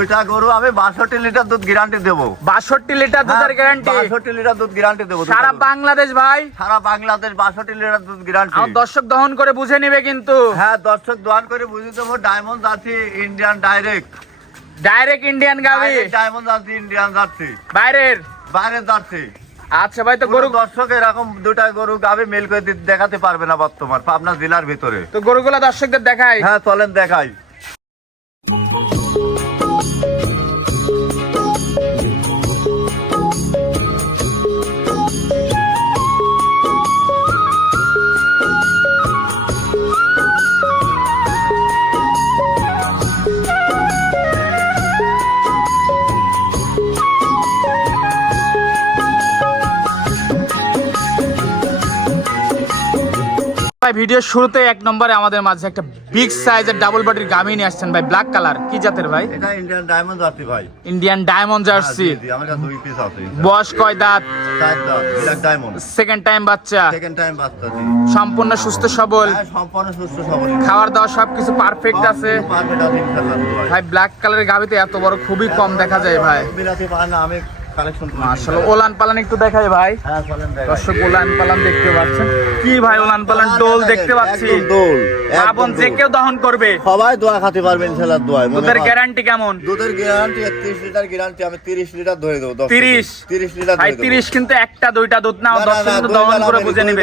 দুইটা গরু আমি বাষট্টি লিটার দুধ গ্যারান্টি দেবো। বাষট্টি লিটার দুধের গ্যারান্টি বাষট্টি লিটার দুধ গ্যারান্টি দেবো সারা বাংলাদেশ ভাই। সারা বাংলাদেশ বাষট্টি লিটার দুধ গ্যারান্টি আমার দর্শক দহন করে বুঝে নিবে কিন্তু। হ্যাঁ দর্শক দোয়ান করে বুঝে দেবো। Diamond Indian direct direct Indian গাবি। ডায়মন্ড জার্সি ইন্ডিয়ান জার্সি বাইরের? বাইরের জার্সি আচ্ছা ভাই তো গরু গরু দর্শক এরকম দুটা গরু গাবে মেল করে দেখাতে পারবে না বর্তমান পাবনা জেলার ভিতরে। তো গরুগুলা দর্শকদের দেখাই। হ্যাঁ চলেন দেখাই। ভাই ভিডিওর শুরুতে এক নম্বরে আমাদের মাঝে একটা বিগ সাইজের ডাবল বডির গামি নিয়ে আসছেন ভাই ব্ল্যাক কালার কি জাতের ভাই? এটা ইন্ডিয়ান ডায়মন্ড জার্সি ভাই। ইন্ডিয়ান ডায়মন্ড জার্সি কাছে দুই পিস আছে। বয়স কয় দাঁত? black সেকেন্ড টাইম বাচ্চা। Second time বাচ্চা, সম্পূর্ণ সুস্থ সবল। হ্যাঁ, সম্পূর্ণ সুস্থ সবল। খাবার দাওয়া সবকিছু পারফেক্ট আছে। ভাই। ব্ল্যাক কালারের গাবিতে এত বড় খুবই কম দেখা যায় ভাই। আমি ওলান পালান একটু দেখাই ভাই। হ্যাঁ, চলেন দেখাই। দর্শক ওলান পালান দেখতে পাচ্ছেন। কি ভাই ওলান পালান ডোল দেখতে পাচ্ছি। দোল, মা যে কেউ দহন করবে। সবাই দোয়া খাতে পারবে ইনশাআল্লাহ দোয়ায় দুধের গ্যারান্টি কেমন? দুধের গ্যারান্টি 31 লিটার গ্যারান্টি আমি 30 লিটার ধরে দেবো 30 30 লিটার ভাই ধরে দেবো। তিরিশ কিন্তু একটা দুইটা দুধ না দর্শক কিন্তু দহন করে বুঝে নিবে।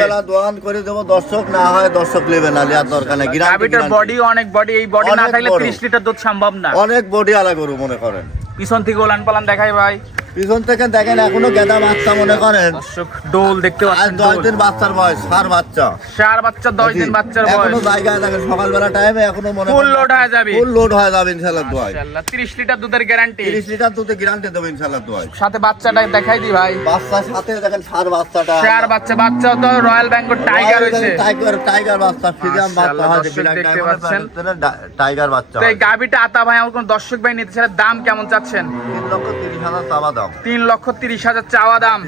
করে দেবো দর্শক না হয় দর্শক নেবে না দরকার নেই গ্যারান্টি বডি অনেক বডি এই বডি না থাকলে বড়। তিরিশ লিটার দুধ সম্ভব না। অনেক বডি আলা গরু মনে করেন। পিছন থেকে ওলান পালান দেখাই ভাই। পিছন থেকে দেখেন এখনও গেদা বাচ্চা মনে করেন। দর্শক ডোল দেখতে পাচ্ছেন দশ দিন বাচ্চার বয়স বাচ্চা। চার বাচ্চা দশ দিন বাচ্চার বয়স। এখনও জায়গায় দেখেন সকালবেলা টাইমে এখনও মনে Full load হয়ে যাবে। ফুল লোড হয়ে যাবে ইনশাল্লাহ দোয়াই মাশাআল্লাহ, 30 লিটার দুধের গ্যারান্টি তিরিশ লিটার দুধে গ্যারান্টি দেবো ইনশাল্লাহ দোয়াই সাথে বাচ্চাটা দেখাই দি ভাই। বাচ্চার সাথে দেখেন সার বাচ্চাটা। চার বাচ্চা বাচ্চা তো রয়্যাল বেঙ্গল টাইগার হয়েছে। টাইগার টাইগার বাচ্চা ফিজিয়াম বাচ্চা হয় ব্ল্যাক দেখতে পাচ্ছেন। টাইগার বাচ্চা এই গাবিটা আতা ভাই আমার কোন দর্শক ভাই নিতে চাইলে দাম কেমন চাচ্ছেন? তিন লক্ষ তিরিশ হাজার চাওয়া দাম তিন লক্ষ তিরিশ হাজার চাওয়া দাম।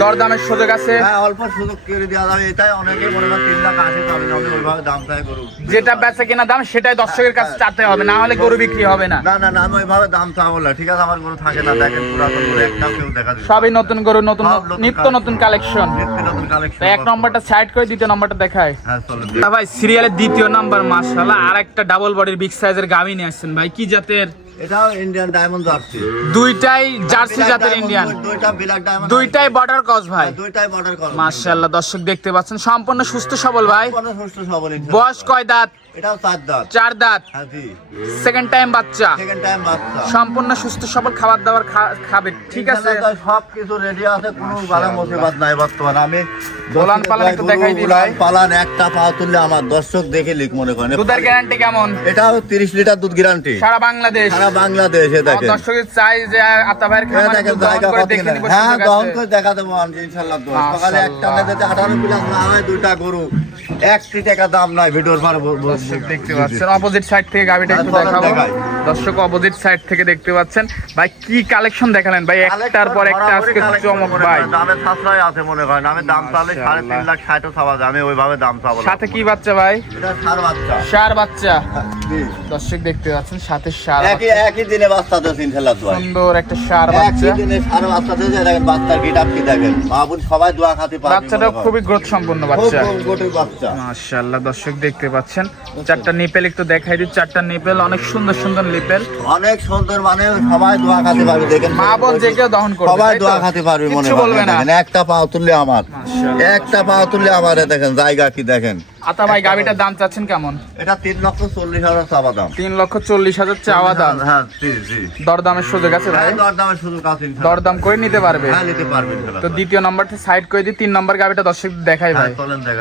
দরদামের সুযোগ আছে। হ্যাঁ অল্প সুযোগ করে দেওয়া যাবে। এটাই অনেকে মনে হয় তিন লাখ আশি পাবে না ওইভাবে দাম চাই করু যেটা বেচা কেনা দাম সেটাই দর্শকের কাছে চাতে হবে। না হলে গরু বিক্রি হবে না। না না না আমি ওইভাবে দাম চাবো না ঠিক আছে আমার গরু থাকে না। দেখেন পুরাতন গরু একটাও কেউ দেখা দিবে সবই নতুন গরু নতুন নিত্য নতুন কালেকশন। নিত্য নতুন কালেকশন। এক নম্বরটা সাইড করে দ্বিতীয় নম্বরটা দেখায়। হ্যাঁ চলো। ভাই সিরিয়ালের দ্বিতীয় নাম্বার মাশাআল্লাহ আর একটা ডাবল বডির বিগ সাইজের গাবি নিয়ে আসছেন ভাই। কি জাতের? এটাও ইন্ডিয়ান ডায়মন্ড জার্সি। দুইটাই জার্সি জাতের ইন্ডিয়ান দুইটা ব্ল্যাক ডায়মন্ড দুইটাই বর্ডার ক্রস ভাই। দুইটাই বর্ডার কল মাশাআল্লাহ দর্শক দেখতে পাচ্ছেন সম্পূর্ণ সুস্থ সবল ভাই। সুস্থ সবল বয়স কয় দাঁত? এটাও চার দাঁত। চার দাঁত। হ্যাঁ সেকেন্ড টাইম বাচ্চা। সেকেন্ড টাইম বাচ্চা। সম্পূর্ণ সুস্থ সবল খাবার দাবার খাবে। ঠিক আছে? সব কিছু রেডি আছে কোনো বাধা মুসিবত নাই বর্তমান। আমি ওলান পালান একটু দেখাই দিই ভাই। পালান একটা পা তুললে আমার দর্শক দেখে লিখ মনে করেন। দুধের গ্যারান্টি কেমন? এটাও তিরিশ লিটার দুধ গ্যারান্টি সারা বাংলাদেশ। সারা বাংলাদেশে দর্শকের চাই যে আতা ভাইয়ের এ দুধ দহন করে দেখে নিব হ্যাঁ দহন করে দেখা দেবো আমি ইনশাল্লাহ সকালে একটা না প্লাস না দুইটা গরু। একটি টাকা দাম নাই ভিডিওর পর দর্শক দেখতে পাচ্ছেন অপোজিট সাইড থেকে গাবিটা একটু দেখাবো। দর্শক অপোজিট সাইড থেকে দেখতে পাচ্ছেন। ভাই কি কালেকশন দেখালেন? ভাই একটার পর একটা আজকে চমক ভাই। দামের সাশ্রয় আছে মনে করেন। আমি দাম চালে সাড়ে তিন লাখ ষাটও চাওয়া যায় আমি ওইভাবে দাম চাবো সাথে কি বাচ্চা ভাই? এটা সার বাচ্চা। সার বাচ্চা। দর্শক দেখতে পাচ্ছেন সাথে সার একই দিনে বাচ্চা ইনশাল্লাহ দোয়া সুন্দর একটা সার বাচ্চা। একই দিনে সার বাচ্চা দিয়েছে দেখেন বাচ্চার কি দেখেন। সবাই দোয়া খাতে পারবে বাচ্চাটাও খুবই গ্রোথ সম্পন্ন বাচ্চা। মাশাআল্লাহ দর্শক দেখতে পাচ্ছেন। চারটা নিপেল একটু দেখাই দিই। চারটা নিপেল অনেক সুন্দর সুন্দর নিপেল। অনেক সুন্দর মানে সবাই দোয়া খাতে পারবে দেখেন। মা বল যে কেউ দহন করবে সবাই দোয়া খাতে পারবে মনে হয়। একটা পা তুললে আমার। একটা পা তুললে আমার দেখেন জায়গা কি দেখেন? আতা ভাই গাবিটার দাম চাচ্ছেন কেমন? এটা তিন লক্ষ চল্লিশ হাজার চাবা দাম তিন লক্ষ চল্লিশ হাজার চাওয়া দাম হ্যাঁ দরদামের সুযোগ আছে ভাই? হ্যাঁ, দরদামের সুযোগ আছে দরদাম করে নিতে পারবে? হ্যাঁ নিতে পারবে তো দ্বিতীয় নম্বরটা সাইড করে দিই তিন নম্বর গাবিটা দর্শক দেখাই ভাই।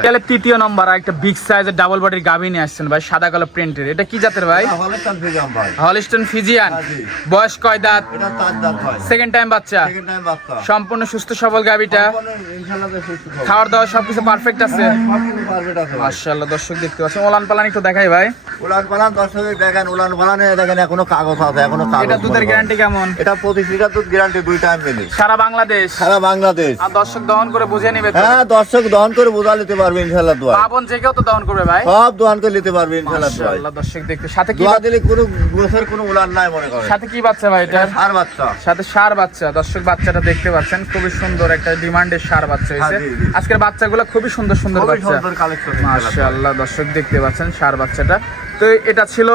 তাহলে তৃতীয় নম্বর একটা বিগ সাইজের ডাবল বডির গাবি নিয়ে আসছেন ভাই সাদা কালো প্রিন্টের এটা কি জাতের ভাই? হলিস্টন ফিজিয়ান বয়স কয় দাঁত? সেকেন্ড টাইম বাচ্চা? সম্পূর্ণ সুস্থ সবল গাবিটা। খাওয়ার দাওয়া সবকিছু পারফেক্ট আছে? মাশাআল্লাহ দর্শক দেখতে পাচ্ছেন। ওলান পালান একটু দেখাই ভাই। উলান পালান দর্শক দেখেন উলান পালানে দেখেন এখনও কাগজ আছে এখনও কাগজ এটা দুধের গ্যারান্টি কেমন? এটা পঁচিশ লিটার দুধ গ্যারান্টি দুই টাইম মিলি সারা বাংলাদেশ? সারা বাংলাদেশ। আর দর্শক দহন করে বুঝে নিবে হ্যাঁ দর্শক দহন করে বোঝা নিতে পারবে ইনশাল্লাহ দোয়া। পাবন যে কেউ তো দহন করবে ভাই। সব দোয়ান করে নিতে পারবে ইনশাল্লাহ দোয়া। মাশাআল্লাহ দর্শক দেখতে। সাথে কি দোয়া দিলে কোনো কোনো উলান নাই মনে করে সাথে কি বাচ্চা ভাই এটা? আর বাচ্চা। সাথে সার বাচ্চা। দর্শক বাচ্চাটা দেখতে পাচ্ছেন খুবই সুন্দর একটা ডিমান্ডের সার বাচ্চা হয়েছে। হ্যাঁ। আজকের বাচ্চাগুলো খুবই সুন্দর সুন্দর বাচ্চা। সুন্দর কালেকশন মাশাআল্লাহ দর্শক দেখতে পাচ্ছেন সার বাচ্চাটা। তো এটা ছিল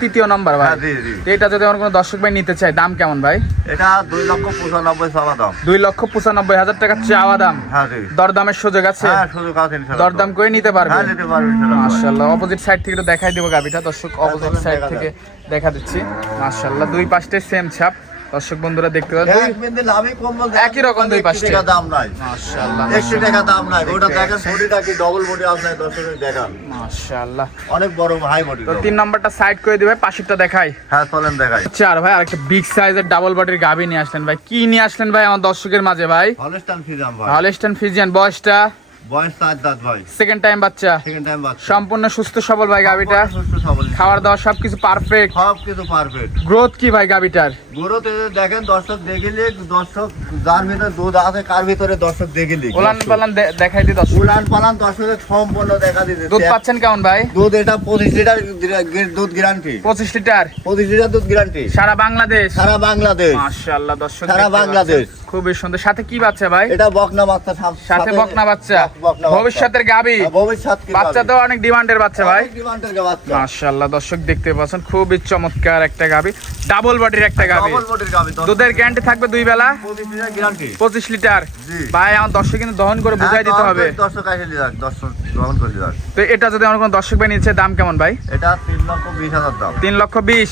তৃতীয় নাম্বার ভাই। হ্যাঁ জি জি। এটা যদি আমার কোনো দর্শক ভাই নিতে চায় দাম কেমন ভাই? এটা দুই লক্ষ পঁচানব্বই সবা দাম। দুই লক্ষ পঁচানব্বই হাজার টাকা চাওয়া দাম। হ্যাঁ জি। দরদামের সুযোগ আছে? হ্যাঁ সুযোগ আছে ইনশাল্লাহ দরদাম করে নিতে পারবে? হ্যাঁ নিতে পারবে ইনশাল্লাহ মাশাআল্লাহ অপোজিট সাইড থেকে দেখাই দেবো গাবিটা। দর্শক অপোজিট সাইড থেকে দেখা দিচ্ছি। মাশাআল্লাহ দুই পাশটাই সেম ছাপ। দর্শক বন্ধুরা দেখতে পাচ্ছেন একই রকম দুই পাশে। টাকা দাম নাই। মাশাআল্লাহ একশো টাকা দাম নাই। ওটা দেখেন বডিটা কি ডবল বডি দর্শকের দেখান মাশাআল্লাহ। অনেক বড় হাই বডি তো তিন নাম্বারটা সাইড করে দিবে পাশেরটা দেখাই। হ্যাঁ চলেন দেখাই। চার ভাই আরেকটা বিগ সাইজের ডাবল বডির গাবি নিয়ে আসলেন ভাই। কি নিয়ে আসলেন ভাই আমার দর্শকের মাঝে ভাই? হলস্টান ফিজাম ভাই হলস্টান ফিজিয়ান বয়সটা? বয়স চার দাঁত ভাই সেকেন্ড টাইম বাচ্চা। সেকেন্ড টাইম বাচ্চা। সম্পূর্ণ সুস্থ সবল ভাই গাবিটা সুস্থ সবল। খাবার দাওয়া সবকিছু পারফেক্ট সব পারফেক্ট গ্রোথ কি ভাই গাবিটার গরুতে দেখেন দর্শক দেখিলে দর্শক যার ভিতরে দুধ আছে কার ভিতরে দর্শক দেখিলি ওলান পালান দে- দেখাই দি দর্শক। উলান পালান দর্শকের সম্পূর্ণ দেখা দিতে দুধ পাচ্ছেন কেমন ভাই? দুধ এটা পঁচিশ লিটার দুধ গ্যারান্টি পঁচিশ লিটার। পঁচিশ লিটার দুধ গ্যারান্টি সারা বাংলাদেশ। সারা বাংলাদেশ। মাশাআল্লাহ দর্শক সারা বাংলাদেশ। খুবই সুন্দর। সাথে কি বাচ্চা ভাই? এটা বকনা বাচ্চা সাথে বকনা বাচ্চা। ভবিষ্যতের গাবি। হ্যাঁ, ভবিষ্যৎ বাচ্চা তো অনেক ডিমান্ডের বাচ্চা ভাই। ডিমান্ডের বাচ্চা। মাশাআল্লাহ দর্শক দেখতে পাচ্ছেন খুবই চমৎকার একটা গাবি। ডাবল বডির একটা গাবি। বডির গাবি দুধের গ্যারান্টি থাকবে দুই বেলা? পঁচিশ লিটার। ভাই আমার দর্শক কিন্তু দহন করে বুঝাই দিতে হবে। হ্যাঁ, দর্শক দর্শক। গ্রহণ করে লিটার তো এটা যদি আমার কোনো দর্শক ভাই নিচ্ছে দাম কেমন ভাই? এটা তিন লক্ষ বিশ হাজার দাম। তিন লক্ষ বিশ?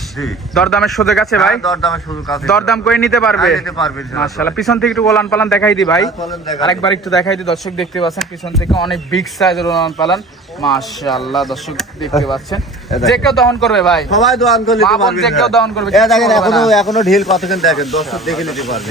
দরদামের সুযোগ আছে ভাই? দরদামের সুযোগ আছে। দরদাম করে নিতে পারবে? হ্যাঁ, নিতে পারবে, মাশাআল্লাহ। পিছন থেকে একটু ওলান পালান দেখাই দি ভাই। হ্যাঁ, আরেকবার একটু দেখাই দি দর্শক দেখতে পাচ্ছেন পিছন থেকে অনেক বিগ সাইজের ওলান পালান। মাশাআল্লাহ দর্শক দেখতে পাচ্ছেন। যে কেউ দহন করবে ভাই। সবাই দোয়ান করে নিতে মা বোন পারবে যে কেউ দহন করবে, দেখেন এখনও এখনও ঢিল কতক্ষণ দেখেন? দর্শক দেখে নিতে পারবে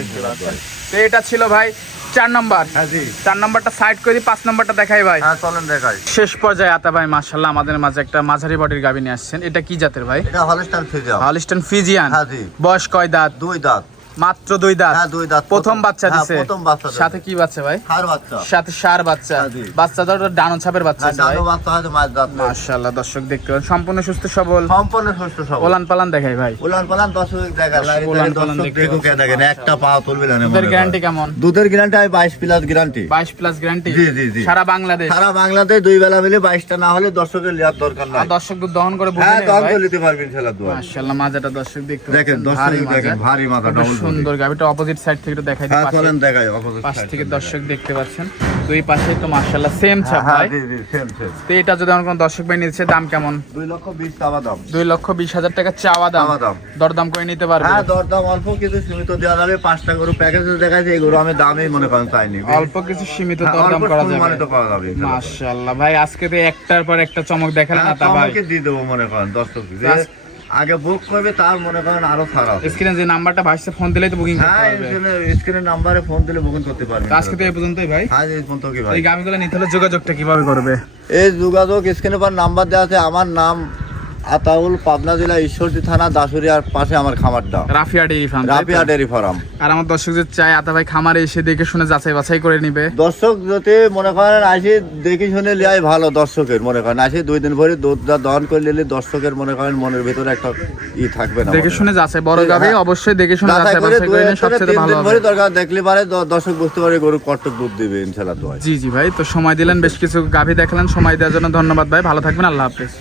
তো এটা ছিল ভাই চার নাম্বার। হ্যাঁ চার নাম্বারটা সাইড করে পাঁচ নাম্বারটা দেখাই ভাই। হ্যাঁ চলেন দেখাই। শেষ পর্যায়ে আতা ভাই মাশাআল্লাহ আমাদের মাঝে একটা মাঝারি বডির গাবি নিয়ে আসছেন। এটা কি জাতের ভাই? এটা হলস্টান ফিজাম হলিস্টন ফিজিয়ান হ্যাঁ বয়স কয় দাঁত? দুই দাঁত। মাত্র দুই দাঁত। হ্যাঁ দুই দাঁত। প্রথম বাচ্চা হ্যাঁ, দিছে। প্রথম বাচ্চা সাথে কি বাচ্চা ভাই? হার বাচ্চা। সাথে সার বাচ্চা। হ্যাঁ, জি। বাচ্চাটা ডানো ছাপের বাচ্চা ডানো বাচ্চা হয়তো মাছ দাঁত মাশাআল্লাহ দর্শক দেখতে পারেন সম্পূর্ণ সুস্থ সবল। সম্পূর্ণ সুস্থ সব ওলান পালান দেখাই ভাই। উলান পালান দর্শক দেখা উলান পালান এ পাচ্ছেন। দেখেন একটা পা তুলবে না দুধের গ্যারান্টি কেমন? দুধের গ্যারান্টি হয় বাইশ প্লাস গ্যারান্টি বাইশ প্লাস গ্যারান্টি জি, জি, জি। সারা বাংলাদেশ? সারা বাংলাদেশ দুই বেলা মিলে বাইশটা না হলে দর্শকের লিয়ার দরকার নাই। আর দর্শক দুধ দহন করে বুঝে হ্যাঁ ভাই। করে নিতে পারবেন দোয়া। মাশাআল্লাহ মাজাটা দর্শক দেখতে দেখেন, দর্শক দেখেন, ভারী double body। সুন্দর গাবিটা অপোজিট সাইড থেকে দেখাই দিই হ্যাঁ পাশে। চলেন দেখাই opposite পাশ থেকে। দর্শক দেখতে পাচ্ছেন। দুই পাশে তো মাশাআল্লাহ সেম ছাপ হ্যাঁ ভাই। জি জি সেম সেম তো এটা যদি আমার কোনো দর্শক ভাই নিচ্ছে দাম কেমন? দুই লক্ষ বিশ টাকা দাম। দুই লক্ষ বিশ হাজার টাকা চাওয়া দাম। চাওয়া দাম। দরদাম করে নিতে পারবে। হ্যাঁ দরদাম অল্প কিছু সীমিত দেওয়া যাবে। পাঁচটা গরু প্যাকেজে দেখাচ্ছে এই গরু আমি দামই মনে করেন চাইনি। অল্প কিছু সীমিত হ্যাঁ, দরদাম করা যাবে। পাওয়া যাবে মাশাআল্লাহ ভাই আজকে তো একটার পর একটা চমক দেখালেন না হ্যাঁ, তা ভাই। তোমাকে দিয়ে দেবো মনে করেন দর্শক। আগে বুক করবে তার মনে করেন আরও খারাপ। স্ক্রিনে যে নাম্বারটা ভাসছে ফোন দিলেই তো বুকিং করতে হ্যাঁ স্ক্রিনে নাম্বারে ফোন দিলে বুকিং করতে পারবে। আজকে তো এই পর্যন্তই ভাই। আজ এই ফোন তো কি ভাই। এই গামিগুলো নিতে হলে যোগাযোগটা কীভাবে করবে? এই যোগাযোগ স্ক্রিনে পর নাম্বার দেওয়া আছে আমার নাম আতাউল পাবনা জেলা ঈশ্বরদী থানা দাসুরিয়ার পাশে আমার খামারটা। Rafiya dairy farm Rapiya dairy farm. আর আমার দর্শক যে চাই আতা ভাই খামারে এসে দেখে শুনে যাচাই বাছাই করে নিবে। দর্শক যদি মনে করেন আসি দেখি শুনে লিয়াই ভালো দর্শকের মনে করেন। আসি দুই দিন ভরে দুধটা দহন করে নিলে দর্শকের মনে করেন মনের ভিতরে একটা ই থাকবে না দেখে শুনে যাচাই। বড় গাবি হ্যাঁ। অবশ্যই দেখে শুনে যাচাই বাছাই করে থেকে সবচেয়ে ভালো হবে। দরকার দেখলে পারে দর্শক বুঝতে পারে গরু কটক দুধ দিবে ইনশাল্লাহ দোয়া জি জি ভাই তো সময় দিলেন বেশ কিছু গাভি দেখালেন সময় দেওয়ার জন্য ধন্যবাদ ভাই ভালো থাকবেন আল্লাহ হাফেজ।